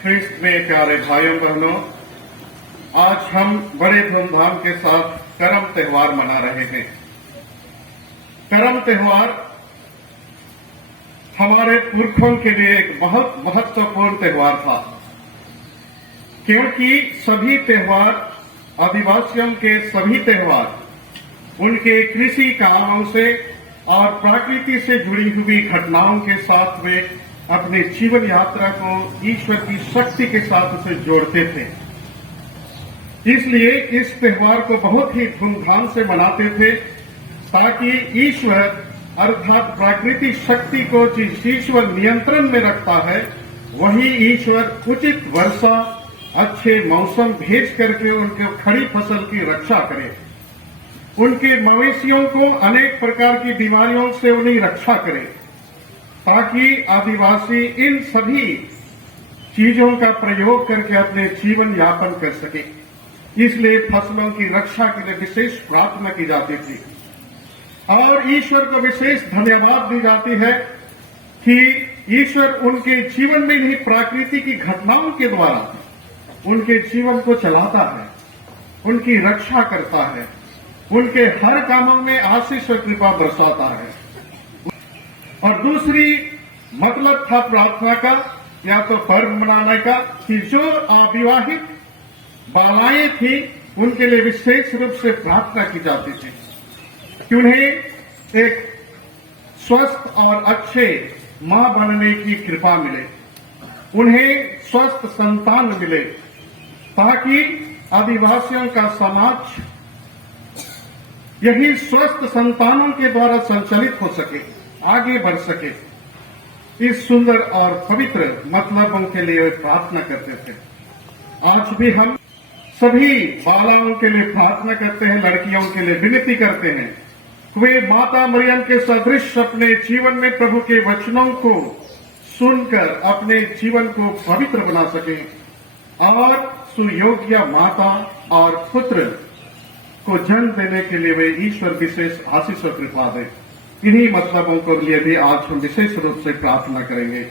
ख्रिस्त में प्यारे भाइयों बहनों, आज हम बड़े धूमधाम के साथ करम त्योहार मना रहे हैं। करम त्योहार हमारे पुरखों के लिए एक बहुत महत्वपूर्ण त्योहार था, क्योंकि सभी त्योहार, आदिवासियों के सभी त्योहार उनके कृषि कामों से और प्रकृति से जुड़ी हुई घटनाओं के साथ वे अपने जीवन यात्रा को ईश्वर की शक्ति के साथ उसे जोड़ते थे। इसलिए इस त्योहार को बहुत ही धूमधाम से मनाते थे, ताकि ईश्वर अर्थात प्राकृतिक शक्ति को जिस ईश्वर नियंत्रण में रखता है, वही ईश्वर उचित वर्षा, अच्छे मौसम भेज करके उनके खड़ी फसल की रक्षा करे, उनके मवेशियों को अनेक प्रकार की बीमारियों से उन्हें रक्षा करे, ताकि आदिवासी इन सभी चीजों का प्रयोग करके अपने जीवन यापन कर सके। इसलिए फसलों की रक्षा के लिए विशेष प्रार्थना की जाती थी और ईश्वर को विशेष धन्यवाद दी जाती है कि ईश्वर उनके जीवन में ही प्रकृति की घटनाओं के द्वारा उनके जीवन को चलाता है, उनकी रक्षा करता है, उनके हर कामों में आशीष और कृपा बरसाता है। और दूसरी मतलब था प्रार्थना का या तो पर्व मनाने का कि जो अविवाहित बालाएं थी उनके लिए विशेष रूप से प्रार्थना की जाती थी कि उन्हें एक स्वस्थ और अच्छे मां बनने की कृपा मिले, उन्हें स्वस्थ संतान मिले, ताकि आदिवासियों का समाज यही स्वस्थ संतानों के द्वारा संचालित हो सके, आगे बढ़ सके। इस सुंदर और पवित्र मतलबों के लिए वे प्रार्थना करते थे। आज भी हम सभी बालाओं के लिए प्रार्थना करते हैं, लड़कियों के लिए विनती करते हैं, वे माता मरियम के सदृश अपने जीवन में प्रभु के वचनों को सुनकर अपने जीवन को पवित्र बना सकें और सुयोग्य माता और पुत्र को जन्म देने के लिए वे ईश्वर विशेष आशीष और कृपा दे। इन्हीं मतलबों को लिए भी आज हम विशेष रूप से प्रार्थना करेंगे।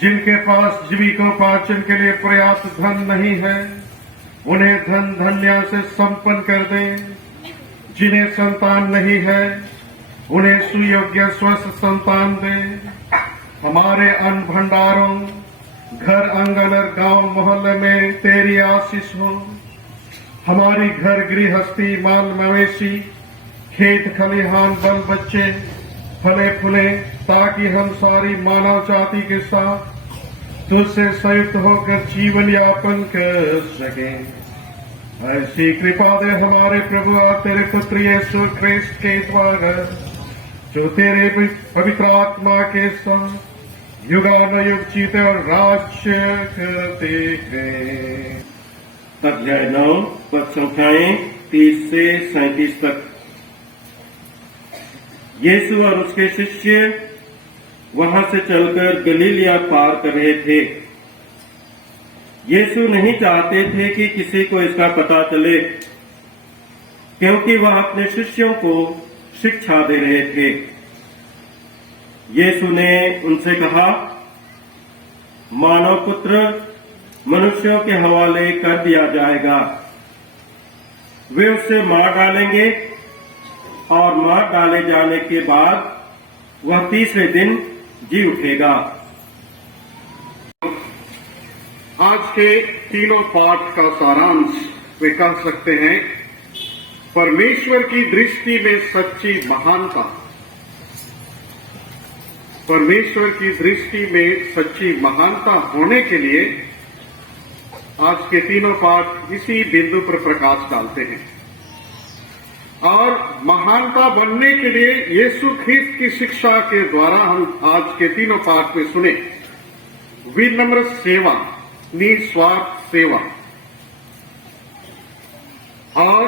जिनके पास जीविकोपार्जन के लिए पर्याप्त धन नहीं है, उन्हें धन धन्य से संपन्न कर दे। जिन्हें संतान नहीं है, उन्हें सुयोग्य स्वस्थ संतान दे। हमारे अन्न भंडारों, घर आंगन और गांव मोहल्ले में तेरी आशीष हो। हमारी घर गृहस्थी, माल मवेशी, खेत खलिहान, बल बच्चे फले फूले, ताकि हम सारी मानव जाति के साथ तुझसे संयुक्त होकर जीवन यापन कर सकें। ऐसी कृपा दे हमारे प्रभु और तेरे पुत्र यीशु ख्रिस्त के द्वारा, जो तेरे पवित्र आत्मा के साथ युगानुयुग जीते और राज्य करते हैं। अध्याय 9 पद संख्याएं 30 से 37 तक। यीशु और उसके शिष्य वहां से चलकर गलीलिया पार कर रहे थे। यीशु नहीं चाहते थे कि किसी को इसका पता चले, क्योंकि वह अपने शिष्यों को शिक्षा दे रहे थे। यीशु ने उनसे कहा, मानव पुत्र मनुष्यों के हवाले कर दिया जाएगा। वे उसे मार डालेंगे और मार डाले जाने के बाद वह तीसरे दिन जी उठेगा। आज के तीनों पाठ का सारांश वे कह सकते हैं, परमेश्वर की दृष्टि में सच्ची महानता। परमेश्वर की दृष्टि में सच्ची महानता होने के लिए आज के तीनों पाठ इसी बिंदु पर प्रकाश डालते हैं। और महानता बनने के लिए यीशु ख्रीस्त की शिक्षा के द्वारा हम आज के तीनों पाठ में सुने, विनम्र सेवा, निस्वार्थ सेवा और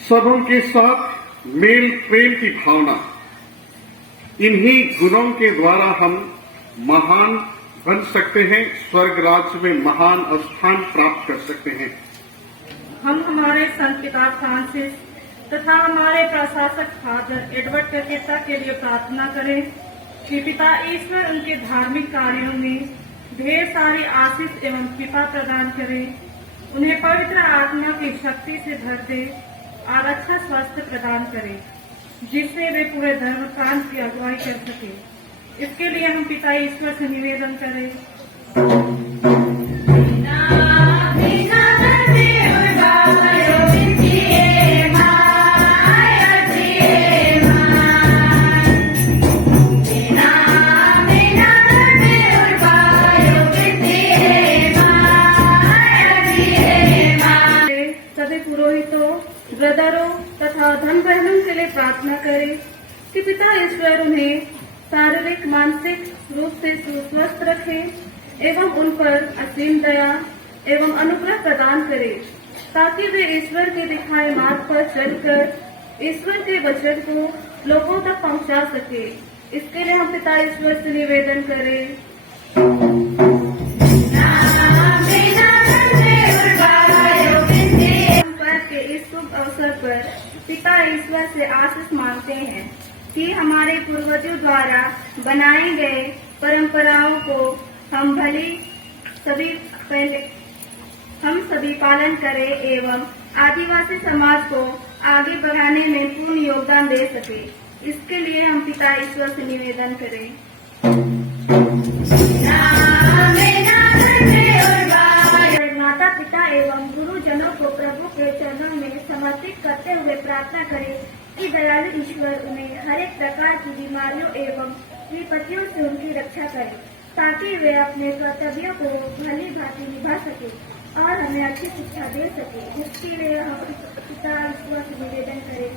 सबों के साथ मेल प्रेम की भावना, इन्हीं गुणों के द्वारा हम महान बन सकते हैं, स्वर्ग राज्य में महान स्थान प्राप्त कर सकते हैं। हम हमारे संत पिता फ्रांसिस तथा हमारे प्रशासक फादर एडवर्ड कैकेता के लिए प्रार्थना करें कि पिता ईश्वर उनके धार्मिक कार्यों में ढेर सारी आशीष एवं कृपा प्रदान करें, उन्हें पवित्र आत्मा की शक्ति से भर दे और अच्छा स्वास्थ्य प्रदान करें, जिससे वे पूरे धर्म प्रांत की अगुवाई कर सके। इसके लिए हम पिता ईश्वर से निवेदन करें। सभी पुरोहितों, ब्रदरों तथा धन बहनों के लिए प्रार्थना करें कि पिता ईश्वर उन्हें शारीरिक मानसिक रूप से सुस्वस्थ रखे एवं उन पर असीम दया एवं अनुग्रह प्रदान करे, ताकि वे ईश्वर के दिखाए मार्ग पर चलकर ईश्वर के वचन को लोगों तक पहुंचा सके। इसके लिए हम पिता ईश्वर से निवेदन करें। के इस शुभ अवसर पर पिता ईश्वर से आशीष मांगते हैं कि हमारे पूर्वजों द्वारा बनाए गए परंपराओं को हम सभी पालन करें एवं आदिवासी समाज को आगे बढ़ाने में पूर्ण योगदान दे सके। इसके लिए हम पिता ईश्वर से निवेदन करें। माता पिता एवं गुरुजनों को प्रभु के चरणों में समर्पित करते हुए प्रार्थना करें कि दयालु ईश्वर उन्हें हर एक प्रकार की बीमारियों एवं विपत्तियों से उनकी रक्षा करें, ताकि वे अपने कर्तव्यों को भली भांति निभा सके और हमें अच्छी शिक्षा दे सके। इसके लिए हम पिता ईश्वर से निवेदन करें।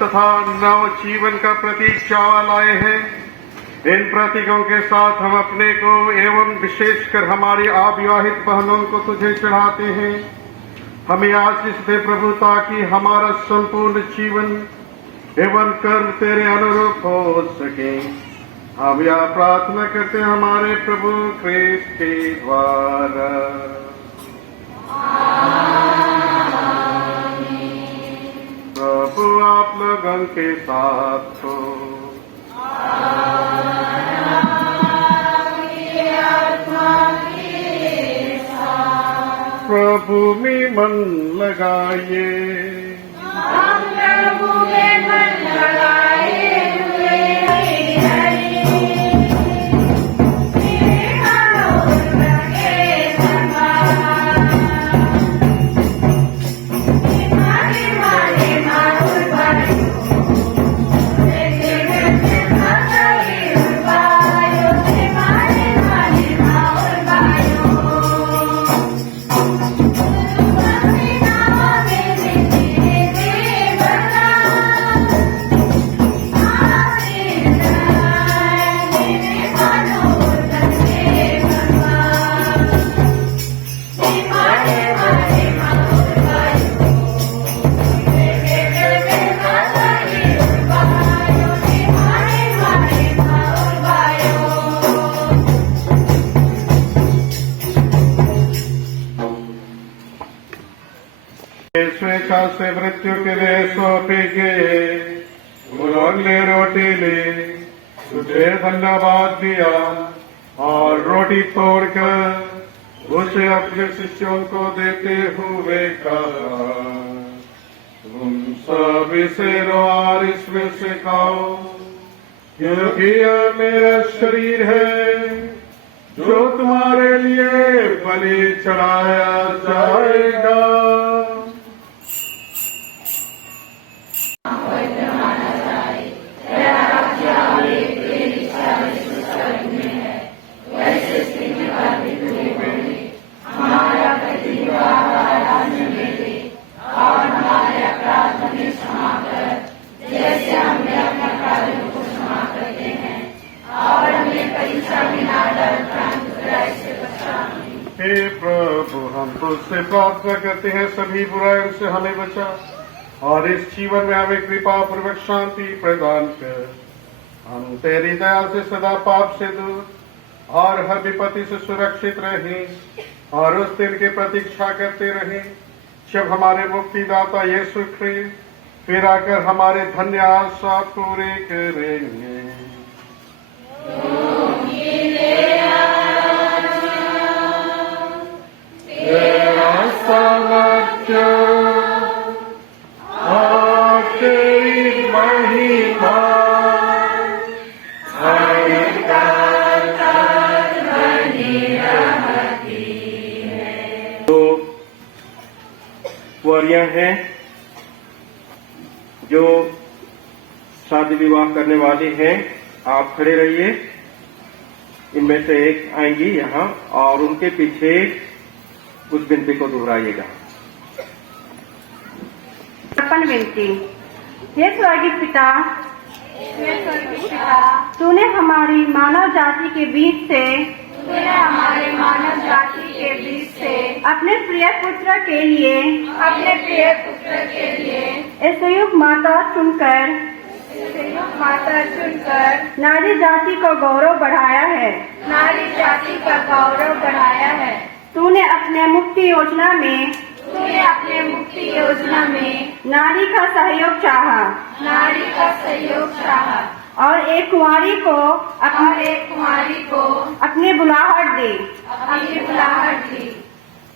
तथा नव जीवन का प्रतीक चावल आए हैं, इन प्रतीकों के साथ हम अपने को एवं विशेषकर हमारी अविवाहित बहनों को तुझे चढ़ाते हैं। हमें आशीष दे प्रभु, ताकि हमारा संपूर्ण जीवन एवं कर्म तेरे अनुरूप हो सके। हम यह प्रार्थना करते हैं हमारे प्रभु ख्रीस्त के द्वारा। प्रभु आप लोगों के साथ हो। प्रभु में मन लगाइए। प्रभु में मन लगाए हुए स्वेच्छा से मृत्यु के लिए सौंपे गए। उन्होंने रोटी ली, तुझे धन्यवाद दिया और रोटी तोड़कर उसे अपने शिष्यों को देते हुए कहा, तुम सब इसे लो और इसमें से खाओ, क्योंकि यह मेरा शरीर है जो तुम्हारे लिए बलि चढ़ाया जाएगा। हे प्रभु, हम तुझसे प्रार्थना करते हैं सभी बुराइयों से हमें बचा और इस जीवन में हमें कृपा पूर्वक शांति प्रदान कर। हम तेरी दया से सदा पाप से दूर और हर विपत्ति से सुरक्षित रहें और उस दिन की प्रतीक्षा करते रहें जब हमारे मुक्तिदाता यीशु ख्रीस्त फिर आकर हमारे धन्य आशा पूरे करेंगे। तेरा सामर्थ्य और तेरी महिमा तो कुंवारियां हैं जो शादी विवाह करने वाली हैं, आप खड़े रहिए। इनमें से एक आएंगी यहाँ और उनके पीछे उस विनती को दोहराइएगा। अर्पण विनती। हे स्वर्गीय पिता, तूने हमारी मानव जाति के बीच से अपने प्रिय पुत्र के लिए संयुक्त माता चुनकर नारी जाति को गौरव बढ़ाया है। तूने अपने मुक्ति योजना में नारी का सहयोग चाहा और एक कुंवारी को अपनी बुलाहट दी।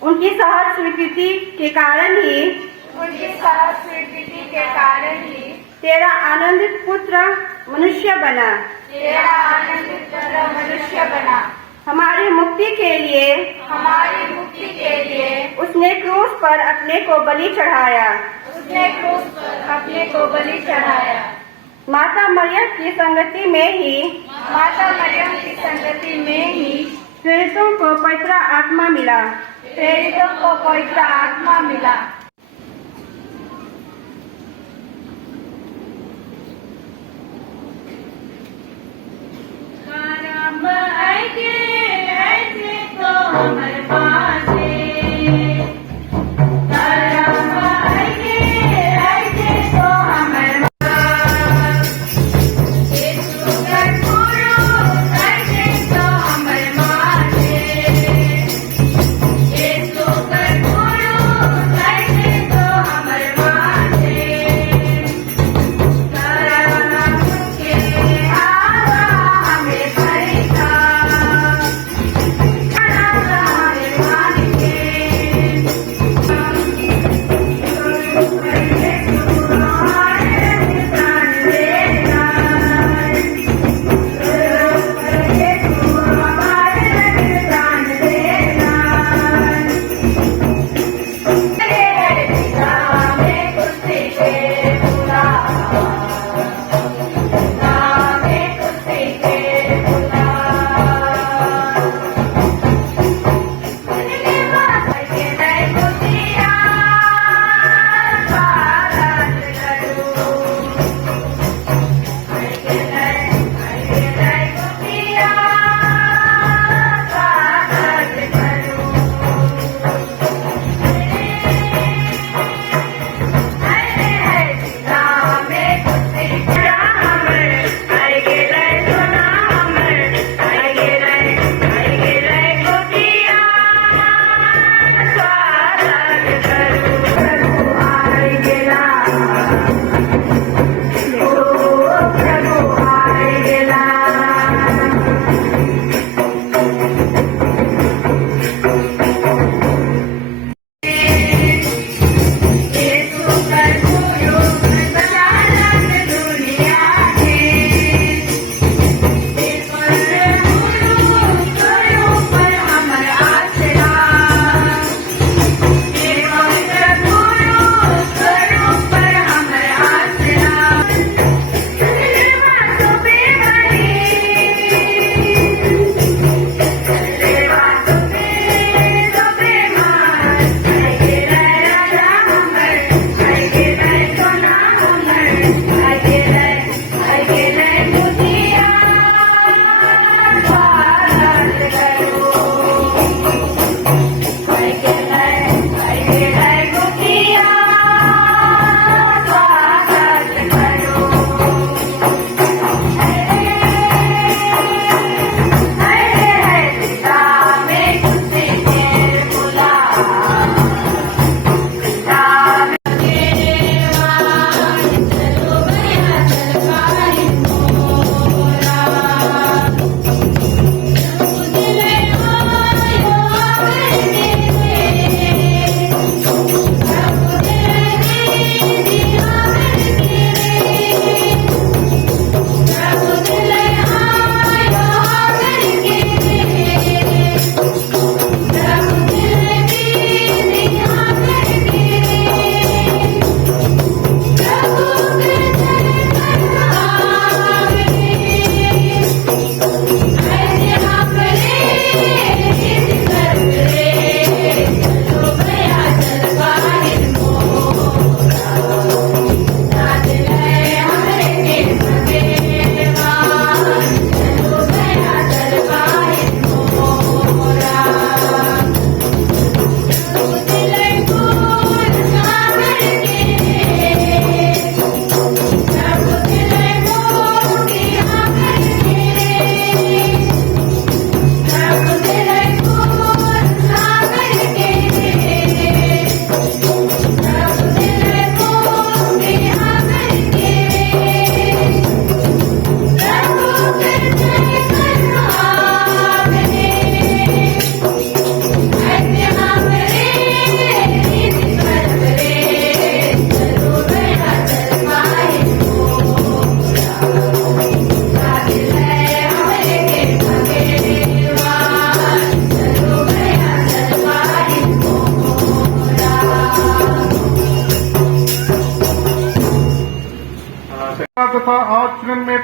उनकी सहज स्वीकृति के कारण ही तेरा आनंदित पुत्र मनुष्य बना। हमारी मुक्ति के लिए उसने क्रूस पर अपने को बलि चढ़ाया। माता मरियम की संगति में ही प्रेरितों को पवित्र आत्मा मिला।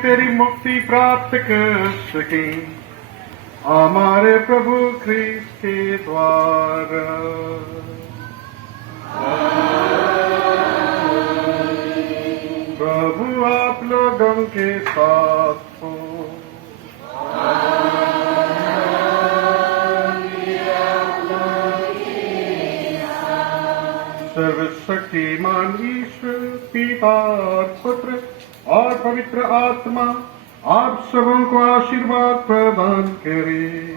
तेरी मुक्ति प्राप्त कर सके, हमारे प्रभु ख्रीस्त के द्वारा। प्रभु आप लोगों के साथ हो। सर्वशक्तिमान ईश्वर पिता और पुत्र और पवित्र आत्मा आप सबों को आशीर्वाद प्रदान करे।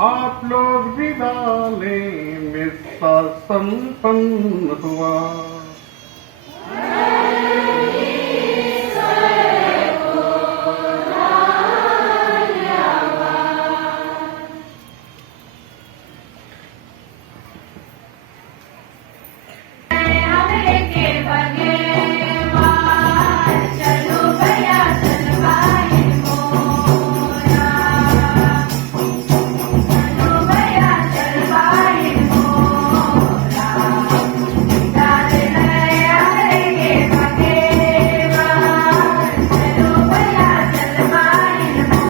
आप लोग विदा लें, मिस्सा संपन्न हुआ।